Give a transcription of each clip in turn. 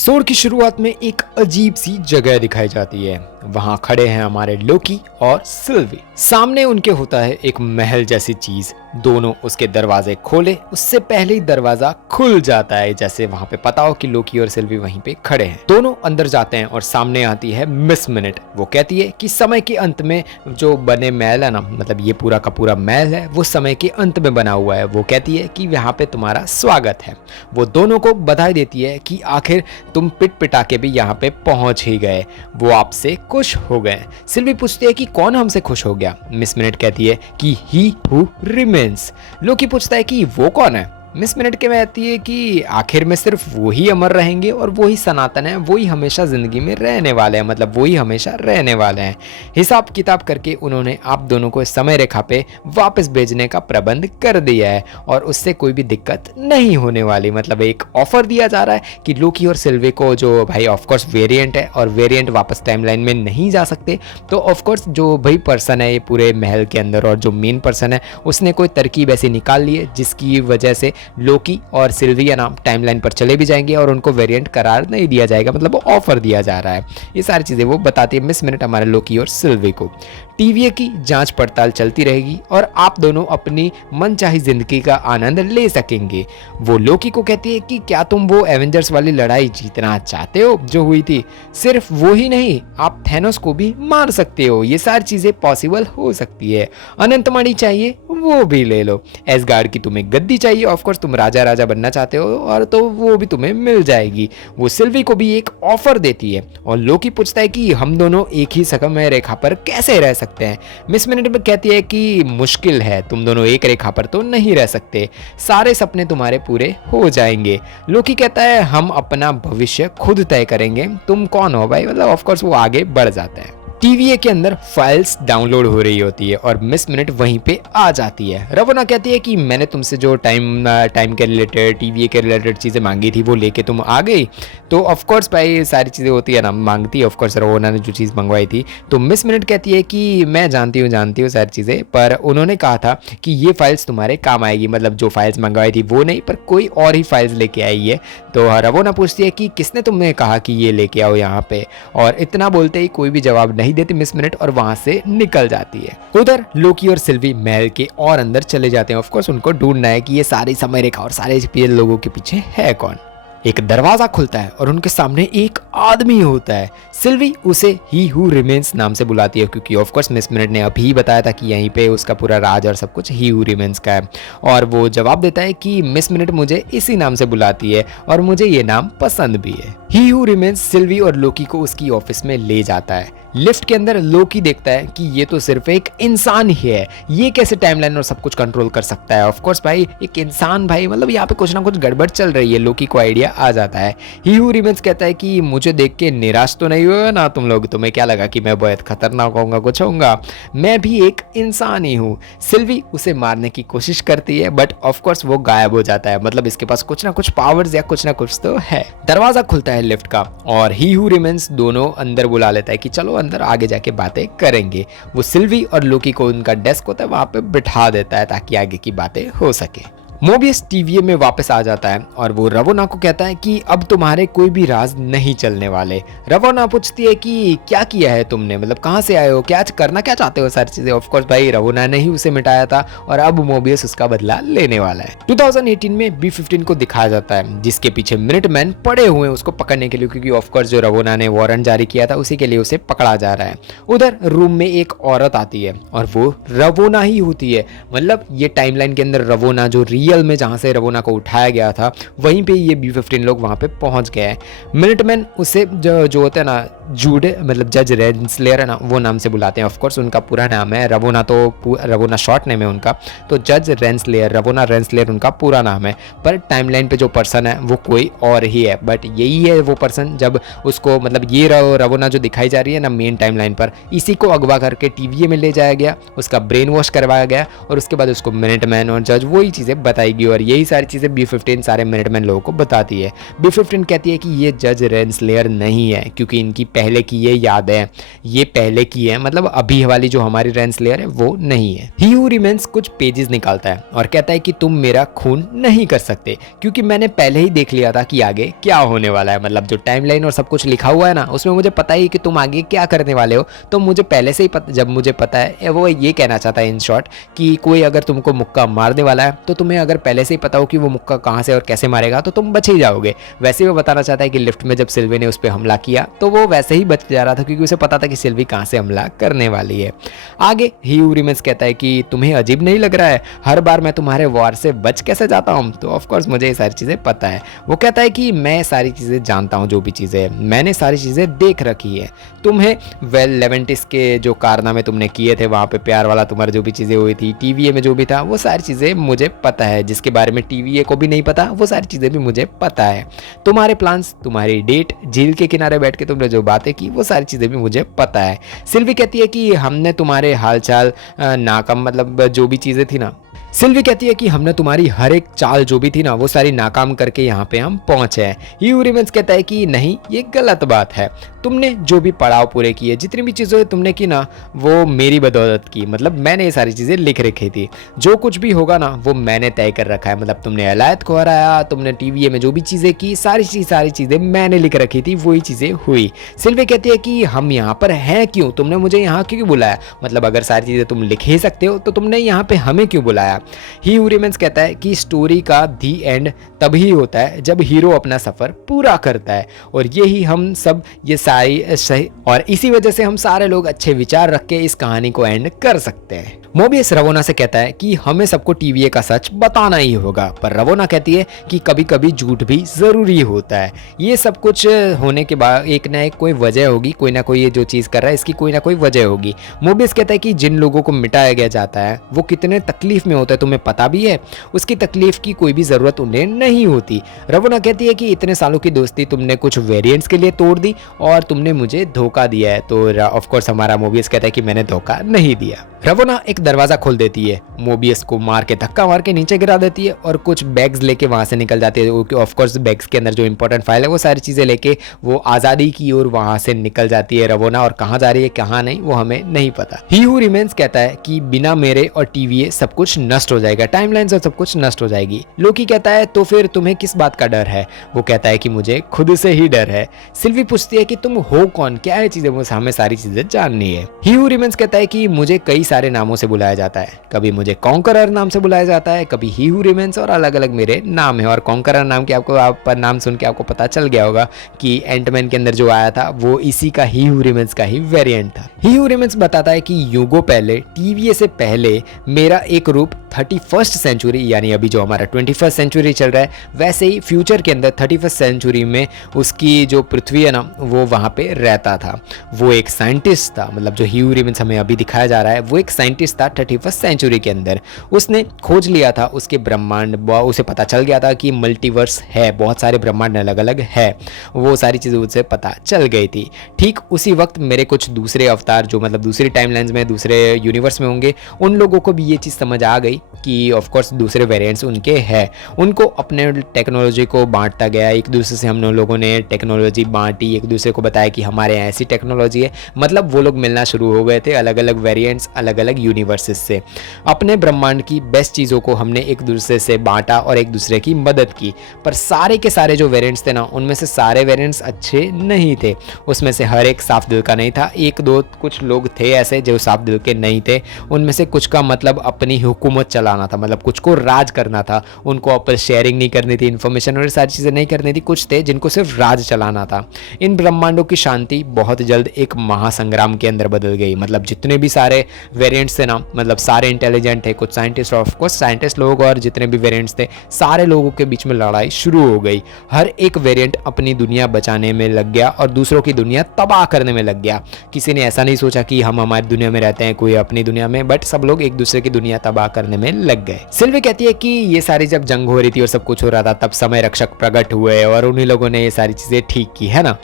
Episode की शुरुआत में एक अजीब सी जगह दिखाई जाती है। वहां खड़े हैं हमारे लोकी और सिल्वी। सामने उनके होता है एक महल जैसी चीज। दोनों उसके दरवाजे खोले उससे पहले ही दरवाजा खुल जाता है, जैसे वहां पे पता हो कि लोकी और सिल्वी वहीं पे खड़े हैं। दोनों अंदर जाते हैं और सामने आती है मिस मिनट। वो कहती है कि समय के अंत में जो बने महल है ना, मतलब ये पूरा का पूरा महल है, वो समय के अंत में बना हुआ है। वो कहती है कि यहाँ पे तुम्हारा स्वागत है। वो दोनों को बधाई देती है कि आखिर तुम पिट पिटा के भी यहाँ पे पहुंच ही गए। वो आपसे खुश हो गए। सिल्वी पूछती है कि कौन हमसे खुश हो गया। मिस मिनट कहती है कि ही हु रिमेन्स। लोकी पूछता है कि वो कौन है। मिस मिनट के कहती है कि आखिर में सिर्फ वो ही अमर रहेंगे और वो ही सनातन है, वो ही हमेशा जिंदगी में रहने वाले हैं, मतलब वो ही हमेशा रहने वाले हैं। हिसाब किताब करके उन्होंने आप दोनों को इस समय रेखा पे वापस भेजने का प्रबंध कर दिया है और उससे कोई भी दिक्कत नहीं होने वाली। मतलब एक ऑफर दिया जा रहा है कि लोकी और सिल्वी को, जो भाई ऑफकोर्स वेरिएंट है और वेरिएंट वापस टाइमलाइन में नहीं जा सकते, तो ऑफकोर्स जो भाई पर्सन है ये पूरे महल के अंदर और जो मेन पर्सन है उसने कोई तरकीब ऐसी निकाल ली है जिसकी वजह से लोकी और सिल्विया नाम टाइमलाइन पर चले भी जाएंगे और उनको वेरिएंट करार नहीं दिया जाएगा, मतलब ऑफर दिया जा रहा है। ये सारी चीजें वो बताती है मिस मिनट हमारे लोकी और सिल्वी को। टीवीए की जांच पड़ताल चलती रहेगी और आप दोनों अपनी मनचाही जिंदगी का आनंद ले सकेंगे। वो लोकी को कहती है कि क्या तुम वो एवेंजर्स वाली लड़ाई जीतना चाहते हो जो हुई थी? सिर्फ वो ही नहीं, आप थैनोस को भी मार सकते हो। ये सारी चीजें पॉसिबल हो सकती है। अनंतमणि चाहिए वो भी ले लो। एसगार्ड की तुम्हें गद्दी चाहिए, ऑफकोर्स तुम राजा राजा बनना चाहते हो, और तो वो भी तुम्हें मिल जाएगी। वो सिल्वी को भी एक ऑफर देती है और लोकी पूछता है कि हम दोनों एक ही समय रेखा पर कैसे रह सकते हैं। मिस मिनट में कहती है कि मुश्किल है, तुम दोनों एक रेखा पर तो नहीं रह सकते, सारे सपने तुम्हारे पूरे हो जाएंगे। लोकी कहता है हम अपना भविष्य खुद तय करेंगे, तुम कौन हो भाई, मतलब ऑफकोर्स वो आगे बढ़ जाता है। टीवीए के अंदर फाइल्स डाउनलोड हो रही होती है और मिस मिनट वहीं पे आ जाती है। रवोना कहती है कि मैंने तुमसे जो टाइम के रिलेटेड, टीवीए के रिलेटेड चीज़ें मांगी थी वो लेके तुम आ गई। तो ऑफकोर्स भाई सारी चीज़ें होती है ना, मांगती है ऑफकोर्स रवोना ने जो चीज़ मंगवाई थी। तो मिस मिनट कहती है कि मैं जानती हूँ सारी चीज़ें, पर उन्होंने कहा था कि ये फाइल्स तुम्हारे काम आएगी, मतलब जो फाइल्स मंगवाई थी वो नहीं, पर कोई और ही फाइल्स लेके आई है। तो रवोना पूछती है कि किसने तुम्हें कहा कि ये लेके आओ यहाँ पे, और इतना बोलते ही कोई भी जवाब नहीं देती मिस मिनट और वहां से निकल जाती है। उधर लोकी और सिल्वी महल के और अंदर चले जाते हैं। ऑफकोर्स उनको ढूंढना है कि ये सारी समय रेखा और सारे लोगों के पीछे है कौन। एक दरवाजा खुलता है और उनके सामने एक आदमी होता है। सिल्वी उसे ही हु रिमेन्स नाम से बुलाती है क्योंकि ऑफकोर्स मिस मिनट ने अभी बताया था कि यहीं पे उसका पूरा राज और सब कुछ ही हु रिमेन्स का है। और वो जवाब देता है कि मिस मिनट मुझे इसी नाम से बुलाती है और मुझे ये नाम पसंद भी है। ही हु रिमेन्स सिल्वी और लोकी को उसकी ऑफिस में ले जाता है। लिफ्ट के अंदर लोकी देखता है कि ये तो सिर्फ एक इंसान ही है, ये कैसे टाइमलाइन और सब कुछ कंट्रोल कर सकता है। ऑफकोर्स भाई एक इंसान, भाई मतलब यहाँ पे कुछ ना कुछ गड़बड़ चल रही है। लोकी को आइडिया आ जाता है। ही हु रिमेन्स कहता है कि मुझे देख के निराश तो नहीं हुआ ना तुम लोग? तुम्हें क्या लगा कि मैं बहुत खतरनाक होऊंगा, कुछ होऊंगा? मैं भी एक इंसान ही हूँ। सिल्वी उसे मारने की कोशिश करती है बट ऑफकोर्स वो गायब हो जाता है, मतलब इसके पास कुछ ना कुछ पावर्स या कुछ ना कुछ तो है। दरवाजा खुलता है लिफ्ट का और ही हु रिमेन्स दोनों अंदर बुला लेता है कि चलो अंदर आगे जाके बातें करेंगे। वो सिल्वी और लोकी को उनका डेस्क होता है वहां पे बिठा देता है ताकि आगे की बातें हो सके। मोबियस टीवीए में वापस आ जाता है और वो रवोना को कहता है कि अब तुम्हारे कोई भी राज नहीं चलने वाले। रवोना पूछती है कि क्या किया है तुमने, मतलब कहाँ से आए हो, क्या करना क्या चाहते हो सारी चीजें। ऑफकोर्स भाई रवोना ने ही उसे मिटाया था और अब मोबियस उसका बदला लेने वाला है। 2018 में B-15 को दिखाया जाता है जिसके पीछे मिनटमैन पड़े हुए हैं उसको पकड़ने के लिए, क्योंकि ऑफकोर्स जो रवोना ने वारंट जारी किया था उसी के लिए उसे पकड़ा जा रहा है। उधर रूम में एक औरत आती है और वो रवोना ही होती है, मतलब ये टाइमलाइन के अंदर रवोना जो में जहां से रवोना को उठाया गया था वहीं पे ये B-15 लोग वहां पे पहुंच गए हैं। मिनटमैन उसे जो होता है ना जूडे, मतलब जज रेंसलेयर है ना, वो नाम से बुलाते हैं। ऑफकोर्स उनका पूरा नाम है रवोना, तो रवोना शॉर्ट नेम है उनका, तो जज रेंसलेयर, रवोना रेंसलेयर उनका पूरा नाम है। पर टाइमलाइन पे जो पर्सन है वो कोई और ही है, बट यही है वो पर्सन जब उसको, मतलब ये रवोना जो दिखाई जा रही है ना मेन टाइमलाइन पर, इसी को अगवा करके टीवीए में ले जाया गया, उसका ब्रेन वॉश करवाया गया और उसके बाद उसको मिनटमैन और जज वही चीज़ें बताएगी और यही सारी चीज़ें B-15 सारे मिनटमैन लोगों को बताती है। B-15 कहती है कि ये जज रेंसलेयर नहीं है क्योंकि इनकी पहले की ये याद है, ये पहले की है, मतलब अभी वाली जो हमारी रेंसलेयर है वो नहीं है। ही हू रिमेन्स कुछ पेजेस निकालता है और कहता है कि तुम मेरा खून नहीं कर सकते, क्योंकि मैंने पहले ही देख लिया था कि आगे क्या होने वाला है। मतलब जो टाइमलाइन और सब कुछ लिखा हुआ है ना, उसमें मुझे पता ही कि तुम आगे क्या करने वाले हो। तो मुझे पहले से ही जब मुझे पता है, वो ये कहना चाहता है इन शॉर्ट कि कोई अगर तुमको मुक्का मारने वाला है तो तुम्हें अगर पहले से ही पता हो कि वो मुक्का कहाँ से और कैसे मारेगा तो तुम बच ही जाओगे। वैसे वो बताना चाहता है कि लिफ्ट में जब सिल्वी ने उस पर हमला किया तो वो वैसे ही बच जा रहा था, क्योंकि उसे पता था कि सिल्वी कहाँ से हमला करने वाली है। आगे ही हू रिमेन्स कहता है कि तुम्हें अजीब नहीं लग रहा है, हर बार मैं तुम्हारे वार से बच कैसे जाता हूँ। तो ऑफकोर्स मुझे ये सारी चीज़ें पता है। वो कहता है कि मैं सारी चीज़ें जानता हूँ, जो भी चीज़ें मैंने सारी चीज़ें देख रखी है। तुम्हें लेवेंटिस के जो कारनामे तुमने किए थे, वहाँ पे प्यार वाला तुम्हारी जो भी चीज़ें हुई थी, टीवीए में जो भी था, वो सारी चीज़ें मुझे पता है। जिसके बारे में टीवीए को भी नहीं पता, वो सारी चीज़ें भी मुझे पता है। तुम्हारे प्लान्स, तुम्हारी डेट, झील के किनारे बैठ के तुमने जो बातें की, वो सारी चीज़ें भी मुझे पता है। सिल्वी कहती है कि हमने तुम्हारे हालचाल नाकाम, मतलब जो भी चीज़ें थी ना, सिल्वी कहती है कि हमने तुम्हारी हर एक चाल जो भी थी ना, वो सारी नाकाम करके यहाँ पे हम पहुंचे हैं। ही हू रिमेन्स कहता है कि नहीं, ये गलत बात है। तुमने जो भी पड़ाव पूरे किए, जितनी भी चीज़ें तुमने की ना, वो मेरी बदौलत की। मतलब मैंने ये सारी चीज़ें लिख रखी थी, जो कुछ भी होगा ना वो मैंने तय कर रखा है। मतलब तुमने अलायत को हराया, तुमने टीवीए में जो भी चीज़ें की, सारी चीज़ें मैंने लिख रखी थी, वही चीज़ें हुई। सिल्वी कहती है कि हम यहाँ पर हैं क्यों, तुमने मुझे यहाँ क्यों बुलाया। मतलब अगर सारी चीज़ें तुम लिख ही सकते हो तो तुमने यहाँ पे हमें क्यों बुलाया। ही हू रिमेन्स कहता है कि स्टोरी का दी एंड तभी होता है जब हीरो अपना सफर पूरा करता है, और यही हम सब ये सारी सही, और इसी वजह से हम सारे लोग अच्छे विचार रख के इस कहानी को एंड कर सकते हैं। मोबियस रवोना से कहता है कि हमें सबको टीवीए का सच बताना ही होगा, पर रवोना कहती है कि कभी कभी झूठ भी जरूरी होता है। ये सब कुछ होने के बाद एक ना एक कोई वजह होगी, कोई ना कोई ये जो चीज़ कर रहा है इसकी कोई ना कोई वजह होगी। मोबियस कहता है कि जिन लोगों को मिटाया गया जाता है वो कितने तकलीफ में होते हैं तुम्हें पता भी है, उसकी तकलीफ की कोई भी ज़रूरत उन्हें नहीं होती। रवोना कहती है कि इतने सालों की दोस्ती तुमने कुछ वेरिएंट्स के लिए तोड़ दी और तुमने मुझे धोखा दिया है। तो ऑफकोर्स हमारा मोबियस कहता है कि मैंने धोखा नहीं दिया। रवोना एक दरवाज़ा खोल देती है, मोबियस को मार के धक्का मार के नीचे गिरा देती है और कुछ बैग्स लेके वहाँ से निकल जाती है। ऑफकोर्स बैग्स के अंदर जो इंपॉर्टेंट फाइल है वो सारी चीज़ें लेके वो आज़ादी की ओर वहाँ से निकल जाती है रवोना, और कहाँ जा रही है कहाँ नहीं वो हमें नहीं पता। ही हू रिमेन्स कहता है कि बिना मेरे और टीवीए सब कुछ नष्ट हो जाएगा, टाइमलाइंस और सब कुछ नष्ट हो जाएगी। लोकी कहता है तो फिर तुम्हें किस बात का डर है। वो कहता है कि मुझे खुद से ही डर है। सिल्वी पूछती है कि तुम हो कौन, क्या है चीज़ें, वो हमें सारी चीज़ें जाननी है। ही हू रिमेन्स कहता है कि मुझे कई सारे नामों से बुलाया जाता है, कभी मुझे कॉन्करर नाम से बुलाया जाता है, कभी ही हू रिमेन्स, और अलग अलग मेरे नाम है। और कॉन्करर नाम के आप नाम सुन के आपको पता चल गया होगा कि एंटमैन के अंदर जो आया था वो इसी का ही हू रिमेन्स का ही वेरिएंट था। ही हू रिमेन्स बताता है कि युगों पहले, टीवीए से पहले, मेरा एक रूप 31st सेंचुरी, यानी अभी जो हमारा 21st सेंचुरी चल रहा है, वैसे ही फ्यूचर के अंदर 31st सेंचुरी में उसकी जो पृथ्वी है ना वो वहाँ पे रहता था। वो एक साइंटिस्ट था, मतलब जो ही हू रिमेन्स हमें अभी दिखाया जा रहा है वो एक साइंटिस्ट था 31st सेंचुरी के अंदर। उसने खोज लिया था उसके ब्रह्मांड, उसे पता चल गया था कि मल्टीवर्स है, बहुत सारे ब्रह्मांड अलग अलग है, वो सारी चीज़ें उसे पता चल गई थी। ठीक उसी वक्त मेरे कुछ दूसरे अवतार जो मतलब दूसरी टाइमलाइंस में, दूसरे यूनिवर्स में होंगे, उन लोगों को भी ये चीज़ समझ आ गई कि ऑफकोर्स दूसरे वेरिएंट्स उनके हैं। उनको अपने टेक्नोलॉजी को बांटता गया, एक दूसरे से हम लोगों ने टेक्नोलॉजी बांटी, एक दूसरे को बताया कि हमारे यहाँ ऐसी टेक्नोलॉजी है। मतलब वो लोग मिलना शुरू हो गए थे, अलग अलग वेरिएंट्स अलग अलग यूनिवर्सेस से। अपने ब्रह्मांड की बेस्ट चीज़ों को हमने एक दूसरे से बांटा और एक दूसरे की मदद की, पर सारे के सारे जो वेरिएंट्स थे ना, उनमें से सारे वेरिएंट्स अच्छे नहीं थे, उसमें से हर एक साफ दिल का नहीं था। एक दो कुछ लोग थे ऐसे जो साफ दिल के नहीं थे, उनमें से कुछ का मतलब अपनी हुकूमत चलाना था, मतलब कुछ को राज करना था, उनको आपस शेयरिंग नहीं करनी थी, इन्फॉर्मेशन और सारी चीज़ें नहीं करनी थी। कुछ थे जिनको सिर्फ राज चलाना था। इन ब्रह्मांडों की शांति बहुत जल्द एक महासंग्राम के अंदर बदल गई। मतलब जितने भी सारे वेरिएंट्स थे ना, मतलब सारे इंटेलिजेंट थे, कुछ साइंटिस्ट, ऑफकोर्स साइंटिस्ट लोग, और जितने भी वेरिएंट्स थे सारे लोगों के बीच में लड़ाई शुरू हो गई। हर एक वेरिएंट अपनी दुनिया बचाने में लग गया और दूसरों की दुनिया तबाह करने में लग गया। किसी ने ऐसा नहीं सोचा कि हम हमारी दुनिया में रहते हैं, कोई अपनी दुनिया में, बट सब लोग एक दूसरे की दुनिया तबाह करने में लग गए। सिल्वी कहती है कि ये सारी जब जंग हो रही थी और सब कुछ हो रहा था, तब समय रक्षक प्रकट हुए और उन्हीं लोगों ने ये सारी चीज़ें ठीक की, है ना।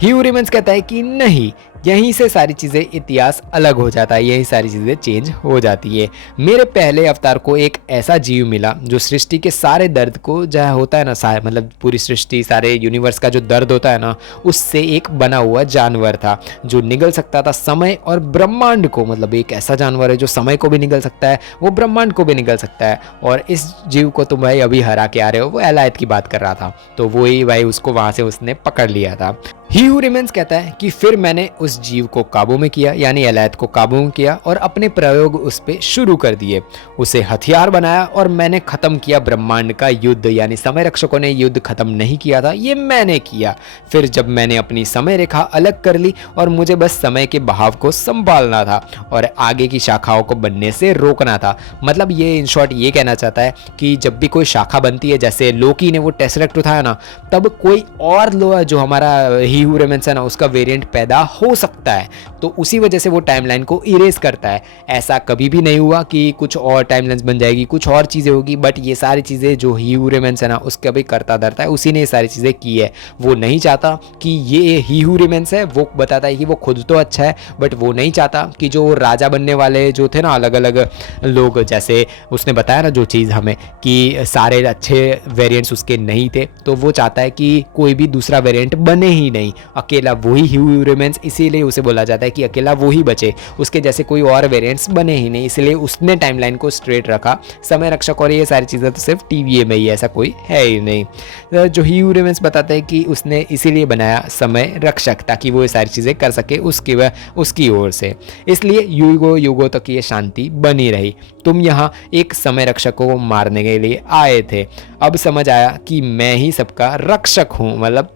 ह्यू रिमेंस कहता है कि नहीं, यहीं से सारी चीज़ें इतिहास अलग हो जाता है, यही सारी चीज़ें चेंज हो जाती है। मेरे पहले अवतार को एक ऐसा जीव मिला जो सृष्टि के सारे दर्द को जहाँ होता है ना, मतलब पूरी सृष्टि सारे यूनिवर्स का जो दर्द होता है ना, उससे एक बना हुआ जानवर था जो निगल सकता था समय और ब्रह्मांड को। मतलब एक ऐसा जानवर है जो समय को भी निगल सकता है, वो ब्रह्मांड को भी निगल सकता है। और इस जीव को तुम भाई अभी हरा के आ रहे हो, वो एलायत की बात कर रहा था, तो वही भाई उसको वहाँ से उसने पकड़ लिया था। ही हू रिमेंस कहता है कि फिर मैंने उस जीव को काबू में किया, यानी एलायत को काबू में किया और अपने प्रयोग उस पर शुरू कर दिए, उसे हथियार बनाया और मैंने खत्म किया ब्रह्मांड का युद्ध। यानी समय रक्षकों ने युद्ध खत्म नहीं किया था, ये मैंने किया। फिर जब मैंने अपनी समय रेखा अलग कर ली और मुझे बस समय के बहाव को संभालना था और आगे की शाखाओं को बनने से रोकना था। मतलब ये इन शॉर्ट ये कहना चाहता है कि जब भी कोई शाखा बनती है, जैसे लोकी ने वो टेसरेक्ट उठाया ना, तब कोई और जो हमारा ही हू रिमेंस है ना, उसका वेरिएंट पैदा हो सकता है, तो उसी वजह से वो टाइमलाइन को इरेज करता है। ऐसा कभी भी नहीं हुआ कि कुछ और टाइमलाइंस बन जाएगी, कुछ और चीज़ें होगी, बट ये सारी चीज़ें जो ही हू रिमेंस है ना, उसका भी करता धरता है, उसी ने ये सारी चीज़ें की है। वो नहीं चाहता कि ये ही हू रिमेंस है, वो बताता है कि वो खुद तो अच्छा है, बट वो नहीं चाहता कि जो राजा बनने वाले जो थे ना अलग अलग लोग, जैसे उसने बताया ना जो चीज़ हमें कि सारे अच्छे वेरिएंट्स उसके नहीं थे, तो वो चाहता है कि कोई भी दूसरा वेरिएंट बने ही नहीं, अकेला वही ह्यू रिमेंस, इसीलिए उसे बोला जाता है कि अकेला वो ही बचे, उसके जैसे कोई और वेरिएंट्स बने ही नहीं, इसलिए उसने टाइमलाइन को स्ट्रेट रखा। समय रक्षक और ये सारी चीज़ें तो सिर्फ टीवीए में ही, ऐसा कोई है ही नहीं। जो ह्यू रिमेंस बताता है कि उसने इसीलिए बनाया समय रक्षक, ताकि वो ये सारी चीज़ें कर सके उसकी ओर से, इसलिए युगों युगों तक ये शांति बनी रही। तुम यहाँ एक समय रक्षक को मारने के लिए आए थे, अब समझ आया कि मैं ही सबका रक्षक हूँ। मतलब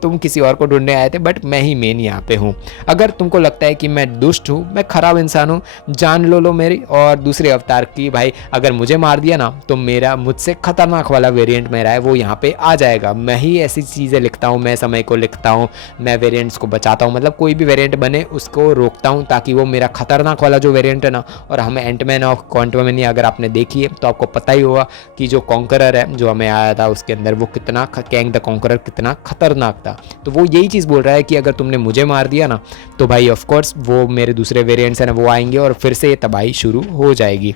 तुम किसी और को ढूंढने आए थे, बट मैं ही मेन यहाँ पे हूँ। अगर तुमको लगता है कि मैं दुष्ट हूँ, मैं खराब इंसान हूँ, जान लो मेरी। और दूसरे अवतार की भाई अगर मुझे मार दिया ना, तो मेरा मुझसे खतरनाक वाला वेरिएंट मेरा है, वो यहाँ पे आ जाएगा। मैं ही ऐसी चीज़ें लिखता हूँ, मैं समय को लिखता हूँ, मैं वेरिएंट्स को बचाता हूँ, मतलब कोई भी वेरिएंट बने उसको रोकता हूँ, ताकि वो मेरा खतरनाक वाला जो वेरिएंट है ना। और हमें एंटमैन ऑफ क्वांटमनी अगर आपने देखी है तो आपको पता ही होगा कि जो कॉन्करर है जो हमें आया था उसके अंदर, वो कितना कैंग द कॉन्करर कितना खतरनाक था। तो वो यही चीज़ बोल रहा है कि अगर तुमने मुझे मार दिया ना, तो भाई ऑफ कोर्स वो मेरे दूसरे वेरिएंट्स हैं ना, वो आएंगे और फिर से ये तबाही शुरू हो जाएगी।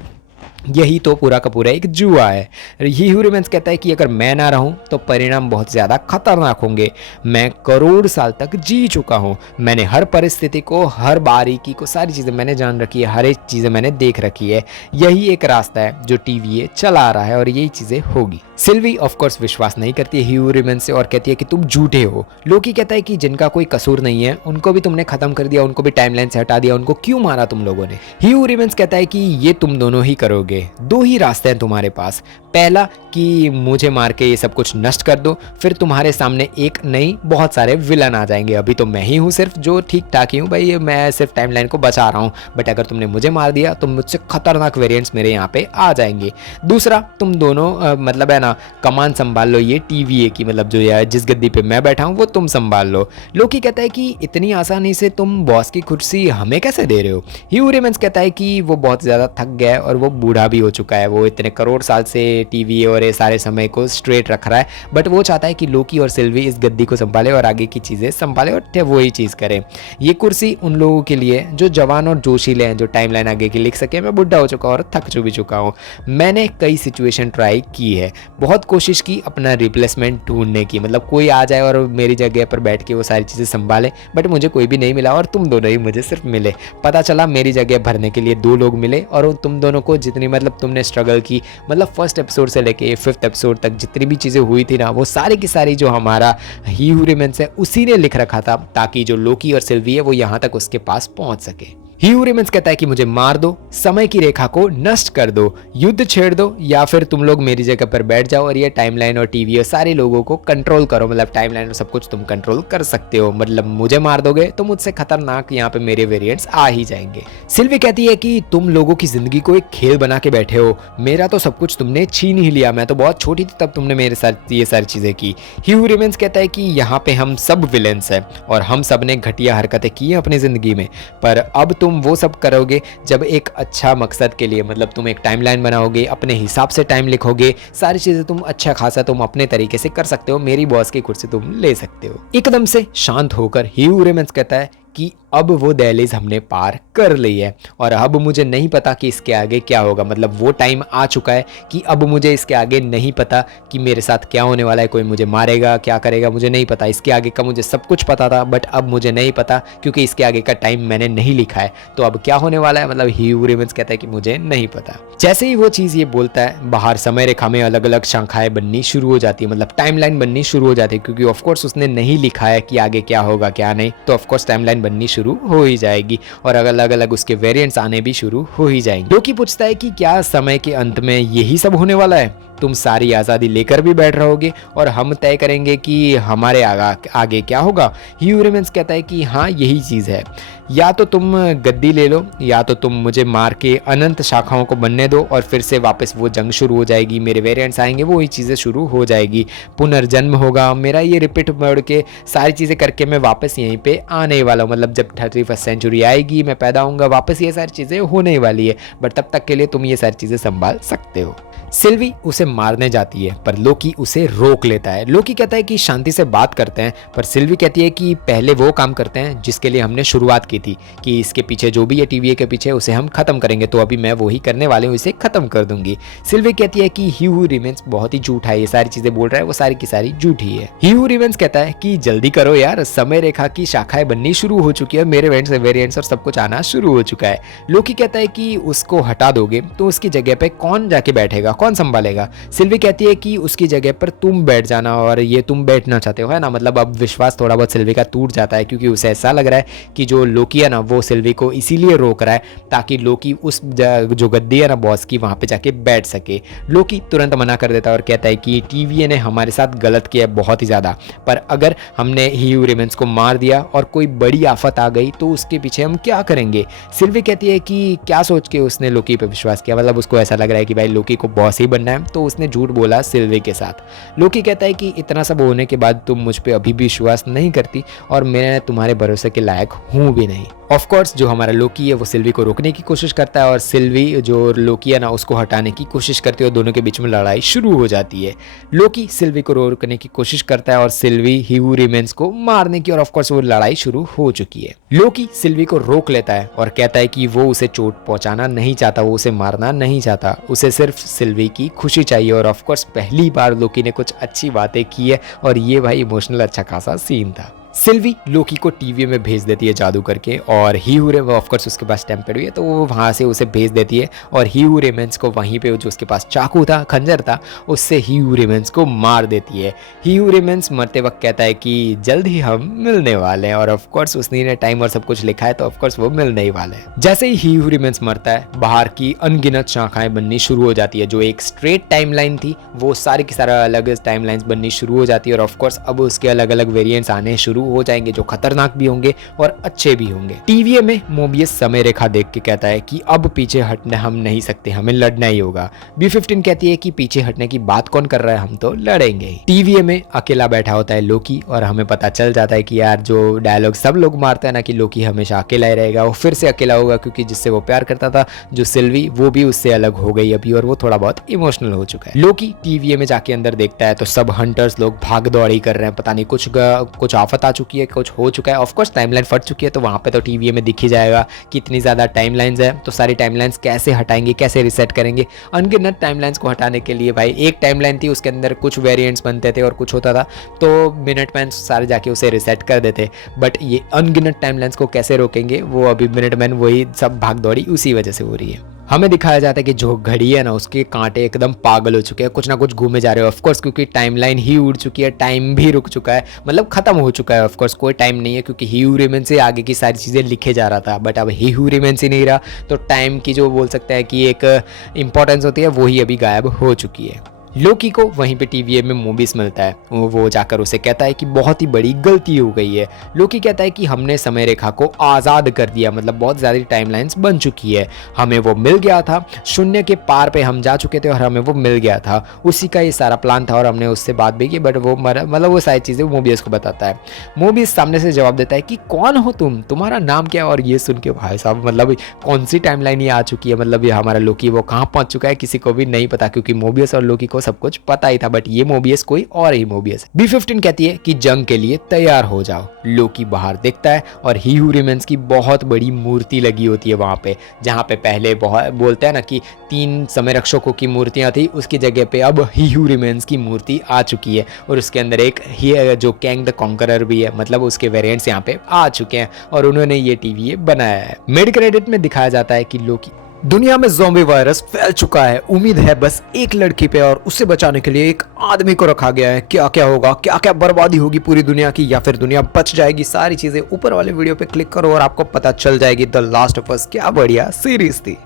यही तो पूरा का पूरा एक जुआ है। ही हू रिमेंस कहता है कि अगर मैं ना रहूं तो परिणाम बहुत ज़्यादा खतरनाक होंगे। मैं करोड़ साल तक जी चुका हूं, मैंने हर परिस्थिति को, हर बारीकी को, सारी चीज़ें मैंने जान रखी है, हर एक चीज़ें मैंने देख रखी है। यही एक रास्ता है जो टीवीए चला रहा है और यही चीज़ें होगी। सिल्वी ऑफ कोर्स विश्वास नहीं करती है ही हू रिमेंस से और कहती है कि तुम झूठे हो। लोकी कहता है कि जिनका कोई कसूर नहीं है उनको भी तुमने खत्म कर दिया, उनको भी टाइमलाइन से हटा दिया, उनको क्यों मारा तुम लोगों ने। ही हू रिमेंस कहता है कि ये तुम दोनों ही करोगे। दो ही रास्ते हैं तुम्हारे पास, पहला कि मुझे मार के ये सब कुछ नष्ट कर दो, फिर तुम्हारे सामने एक नहीं बहुत सारे विलन आ जाएंगे। अभी तो मैं ही हूँ सिर्फ जो ठीक ठाक ही हूँ भाई, मैं सिर्फ टाइमलाइन को बचा रहा हूँ, बट अगर तुमने मुझे मार दिया तो मुझसे खतरनाक वेरिएंट्स मेरे यहाँ पे आ जाएंगे। दूसरा, तुम दोनों मतलब है ना कमान संभाल लो ये टीवीए की, मतलब जो है जिस गद्दी पे मैं बैठा हूँ वो तुम संभाल लो। लोकी कहता है कि इतनी आसानी से तुम बॉस की कुर्सी हमें कैसे दे रहे हो। ही हू रिमेंस कहता है कि वो बहुत ज़्यादा थक गया है और वो बूढ़ा भी हो चुका है, वो इतने करोड़ साल से टीवी और ये सारे समय को स्ट्रेट रख रहा है, बट वो चाहता है कि लोकी और सिल्वी इस गद्दी को संभाले और आगे की चीज़ें संभाले और वही चीज़ करें। ये कुर्सी उन लोगों के लिए जो जवान और जोशीले हैं, जो टाइमलाइन आगे की लिख सके। मैं बुढ़ा हो चुका और थक भी चुका हूँ। मैंने कई सिचुएशन ट्राई की है, बहुत कोशिश की अपना रिप्लेसमेंट ढूंढने की, मतलब कोई आ जाए और मेरी जगह पर बैठ के वो सारी चीज़ें संभाले, बट मुझे कोई भी नहीं मिला और तुम दोनों ही मुझे सिर्फ मिले। पता चला मेरी जगह भरने के लिए 2 लोग मिले और तुम दोनों को जितनी मतलब तुमने स्ट्रगल की, मतलब फर्स्ट एपिसोड से लेके 5th एपिसोड तक जितनी भी चीज़ें हुई थी ना, वो सारी की सारी जो हमारा ही हू रिमेंस है उसी ने लिख रखा था, ताकि जो लोकी और सिल्वी है वो यहाँ तक उसके पास पहुँच सके। ही हू रिमेंस कहता है कि मुझे मार दो, समय की रेखा को नष्ट कर दो, युद्ध छेड़ दो, या फिर तुम लोग मेरी जगह पर बैठ जाओ और ये टाइमलाइन और टीवी और सारे लोगों को कंट्रोल करो। मतलब टाइमलाइन और सब कुछ तुम कंट्रोल कर सकते हो, मतलब मुझे मार दोगे तो मुझसे खतरनाक यहाँ पे मेरे वेरिएंट्स आ ही जाएंगे। सिल्वी कहती है कि तुम लोगों की जिंदगी को एक खेल बना के बैठे हो, मेरा तो सब कुछ तुमने छीन ही लिया, मैं तो बहुत छोटी थी तब तुमने मेरे साथ ये सारी चीजें की। ही हू रिमेंस कहता है कि यहाँ पे हम सब विलेंस हैं और हम सब ने घटिया हरकतें की हैं अपनी जिंदगी में, पर अब तुम वो सब करोगे जब एक अच्छा मकसद के लिए, मतलब तुम एक टाइमलाइन बनाओगे, अपने हिसाब से टाइम लिखोगे, सारी चीज़ें तुम अच्छा खासा तुम अपने तरीके से कर सकते हो, मेरी बॉस की कुर्सी तुम ले सकते हो। एकदम से शांत होकर ह्यू रेमंड्स कहता है कि अब वो दहलीज हमने पार कर ली है और अब मुझे नहीं पता कि इसके आगे क्या होगा। मतलब वो टाइम आ चुका है कि अब मुझे इसके आगे नहीं पता कि मेरे साथ क्या होने वाला है, कोई मुझे मारेगा, क्या करेगा, मुझे नहीं पता। इसके आगे का मुझे सब कुछ पता था, बट अब मुझे नहीं पता क्योंकि इसके आगे का टाइम मैंने नहीं लिखा है। तो अब क्या होने वाला है, मतलब ह्यू रेमंड्स कहता है कि मुझे नहीं पता। जैसे ही वो चीज़ ये बोलता है, बाहर समय रेखा में अलग अलग शाखाएं बननी शुरू हो जाती है, मतलब टाइमलाइन बननी शुरू हो जाती है, क्योंकि ऑफकोर्स उसने नहीं लिखा है कि आगे क्या होगा क्या नहीं, तो ऑफकोर्स टाइमलाइन बननी शुरू हो ही जाएगी और अलग अलग उसके वेरिएंट्स आने भी शुरू हो ही जाएंगे। लोकी पूछता है कि क्या समय के अंत में यही सब होने वाला है, तुम सारी आज़ादी लेकर भी बैठ रहोगे और हम तय करेंगे कि हमारे आगे क्या होगा। ह्यू रेमंड्स कहता है कि हाँ यही चीज़ है, या तो तुम गद्दी ले लो या तो तुम मुझे मार के अनंत शाखाओं को बनने दो और फिर से वापस वो जंग शुरू हो जाएगी, मेरे वेरिएंट्स आएंगे, वो ही चीज़ें शुरू हो जाएगी, पुनर्जन्म होगा मेरा, ये रिपीट मोड के सारी चीज़ें करके मैं वापस यहीं पे आने वाला हूँ। मतलब जब 31st सेंचुरी आएगी, मैं पैदा होऊंगा, वापस ये सारी चीज़ें होने वाली है, बट तब तक के लिए तुम ये सारी चीज़ें संभाल सकते हो। सिल्वी उसे मारने जाती है पर लोकी उसे रोक लेता है। लोकी कहता है कि शांति से बात करते हैं, पर सिल्वी कहती है कि पहले वो काम करते हैं जिसके लिए हमने शुरुआत की थी, कि इसके पीछे जो भी है टीवीए के पीछे उसे हम खत्म करेंगे, तो अभी मैं वही करने वाले हूँ, इसे खत्म कर दूंगी। सिल्वी कहती है कि ह्यू रेमंड्स बहुत ही झूठा है, ये सारी चीजें बोल रहा है वो सारी की सारी झूठी है। ह्यू रेमंड्स कहता है कि जल्दी करो यार, समय रेखा की शाखाएं बननी शुरू हो चुकी है, मेरे वेरिएंट्स और सब कुछ आना शुरू हो चुका है। लोकी कहता है कि उसको हटा दोगे तो उसकी जगह पे कौन जाके बैठेगा, कौन संभालेगा। सिल्वी कहती है कि उसकी जगह पर तुम बैठ जाना, और ये तुम बैठना चाहते हो है ना। मतलब अब विश्वास थोड़ा बहुत सिल्वी का टूट जाता है, क्योंकि उसे ऐसा लग रहा है कि जो लोकी है ना वो सिल्वी को इसीलिए रोक रहा है ताकि लोकी उस जो गद्दी है ना बॉस की, वहां पे जाके बैठ सके। लोकी तुरंत मना कर देता है और कहता है कि टीवीए ने हमारे साथ गलत किया बहुत ही ज्यादा, पर अगर हमने ह्यू रेमंड्स को मार दिया और कोई बड़ी आफत आ गई तो उसके पीछे हम क्या करेंगे। सिल्वी कहती है कि क्या सोच के उसने लोकी पे विश्वास किया, मतलब उसको ऐसा लग रहा है कि भाई लोकी को बॉस ही बनना है, तो उसने झूठ बोला सिल्वी के साथ। लोकी कहता है कि इतना सब होने के बाद तुम मुझ पे अभी भी विश्वास नहीं करती और मैं तुम्हारे भरोसे के लायक हूं भी नहीं। ऑफ कोर्स जो हमारा लोकी है वो सिल्वी को रोकने की कोशिश करता है और सिल्वी जो लोकी है ना उसको हटाने की कोशिश करती है और दोनों के बीच में लड़ाई शुरू हो जाती है। लोकी सिल्वी को रोकने की कोशिश करता है और सिल्वी ह्यू रेमंड्स को मारने की, और ऑफ कोर्स वो लड़ाई शुरू हो चुकी है। लोकी सिल्वी को रोक लेता है और कहता है कि वो उसे चोट पहुंचाना नहीं चाहता, वो उसे मारना नहीं चाहता, उसे सिर्फ सिल्वी की खुशी चाहिए। और ऑफ कोर्स पहली बार लोकी ने कुछ अच्छी बातें की है और ये भाई इमोशनल अच्छा खासा सीन था। सिल्वी लोकी को टीवी में भेज देती है जादू करके, और ह्यू रेमंड्स ऑफ कोर्स उसके पास टेम्पर्ड हुई है तो वो वहाँ से उसे भेज देती है और ह्यू रेमंड्स को वहीं पे जो उसके पास चाकू था, खंजर था, उससे ह्यू रेमंड्स को मार देती है। ह्यू रेमंड्स मरते वक्त कहता है कि जल्द ही हम मिलने वाले हैं, और ऑफ कोर्स उसने टाइम और सब कुछ लिखा है तो ऑफ कोर्स वो मिलने ही वाले हैं। जैसे ही ह्यू रेमंड्स मरता है, बाहर की अनगिनत शाखाएं बननी शुरू हो जाती है। जो एक स्ट्रेट टाइमलाइन थी वो सारी की सारा अलग टाइमलाइंस बननी शुरू हो जाती है, और ऑफ कोर्स अब उसके अलग अलग वेरिएंट्स आने शुरू हो जाएंगे जो खतरनाक भी होंगे और अच्छे भी होंगे। टीवीए में मोबियस समय रेखा देख के कहता है कि अब पीछे हटने हम नहीं सकते, हमें लड़ना ही होगा। B15 कहती है कि पीछे हटने की बात कौन कर रहा है, हम तो लड़ेंगे ही। टीवीए में अकेला बैठा होता है लोकी, और हमें पता चल जाता है कि यार जो डायलॉग सब लोग मारते हैं ना कि लोकी हमेशा अकेला ही रहेगा, वो फिर से अकेला होगा, क्योंकि जिससे वो प्यार करता था जो सिल्वी, वो भी उससे अलग हो गई अभी, और वो थोड़ा बहुत इमोशनल हो चुका है। लोकी टीवीए में जाके अंदर देखता है तो सब हंटर्स लोग भाग दौड़ी कर रहे हैं, पता नहीं कुछ आफत आ चुकी है, कुछ हो चुका है। ऑफ कोर्स टाइमलाइन फट चुकी है, तो वहां पे तो टीवी में दिख ही जाएगा कि इतनी ज्यादा टाइमलाइंस है, तो सारी टाइमलाइंस कैसे हटाएंगे, कैसे रिसेट करेंगे। अनगिनत टाइमलाइंस को हटाने के लिए भाई एक टाइमलाइन थी, उसके अंदर कुछ वेरिएंट्स बनते थे और कुछ होता था, तो मिनटमैन सारे जाके उसे रिसेट कर देते। बट ये अनगिनत टाइमलाइंस को कैसे रोकेंगे, वो अभी मिनटमैन वही सब भाग दौड़ी उसी वजह से हो रही है। हमें दिखाया जाता है कि जो घड़ी है ना उसके कांटे एकदम पागल हो चुके हैं, कुछ ना कुछ घूमे जा रहे हैं। ऑफ कोर्स क्योंकि टाइमलाइन ही उड़ चुकी है, टाइम भी रुक चुका है, मतलब खत्म हो चुका है। ऑफ कोर्स कोई टाइम नहीं है, क्योंकि ह्यू रेमंड्स से आगे की सारी चीज़ें लिखे जा रहा था, बट अब ह्यू रेमंड्स ही नहीं रहा, तो टाइम की जो बोल सकता है कि एक इंपॉर्टेंस होती है वो ही अभी गायब हो चुकी है। लोकी को वहीं पे TVA में मूवीज मिलता है। वो जाकर उसे कहता है कि बहुत ही बड़ी गलती हो गई है। लोकी कहता है कि हमने समय रेखा को आज़ाद कर दिया, मतलब बहुत ज़्यादा टाइमलाइंस बन चुकी है, हमें वो मिल गया था, शून्य के पार पे हम जा चुके थे और हमें वो मिल गया था, उसी का ये सारा प्लान था और हमने उससे बात भी की, बट वो मतलब वो सारी चीज़ें मोबियस को बताता है। मोबियस सामने से जवाब देता है कि कौन हो तुम, तुम्हारा नाम क्या है? और ये सुन के भाई साहब मतलब कौन सी टाइमलाइन ये आ चुकी है, मतलब ये हमारा लोकी वो कहाँ पहुंच चुका है किसी को भी नहीं पता, क्योंकि मोबियस और लोकी को सब कुछ पता ही था, बट ये मोबियस कोई और ही मोबियस। B15 कहती है कि जंग के लिए तैयार हो जाओ। लोकी बाहर देखता है और ही हू रिमेन्स की बहुत बड़ी मूर्ति लगी होती है वहां पे, जहां पे पहले बहुत बोलते हैं ना कि 3 समय रक्षकों की मूर्तियां थी, उसकी जगह पे अब ही हू रिमेन्स की मूर्ति आ चुकी है और उसके अंदर एक ही जो कैंग द कॉन्करर भी है, मतलब उसके वेरिएंट्स यहाँ पे आ चुके हैं और उन्होंने ये TVA बनाया है। मिड क्रेडिट में दिखाया जाता है कि लोकी दुनिया में ज़ॉम्बी वायरस फैल चुका है, उम्मीद है बस एक लड़की पे और उसे बचाने के लिए एक आदमी को रखा गया है। क्या क्या होगा, क्या क्या बर्बादी होगी पूरी दुनिया की, या फिर दुनिया बच जाएगी, सारी चीजें ऊपर वाले वीडियो पे क्लिक करो और आपको पता चल जाएगी। द लास्ट ऑफ अस क्या बढ़िया सीरीज थी।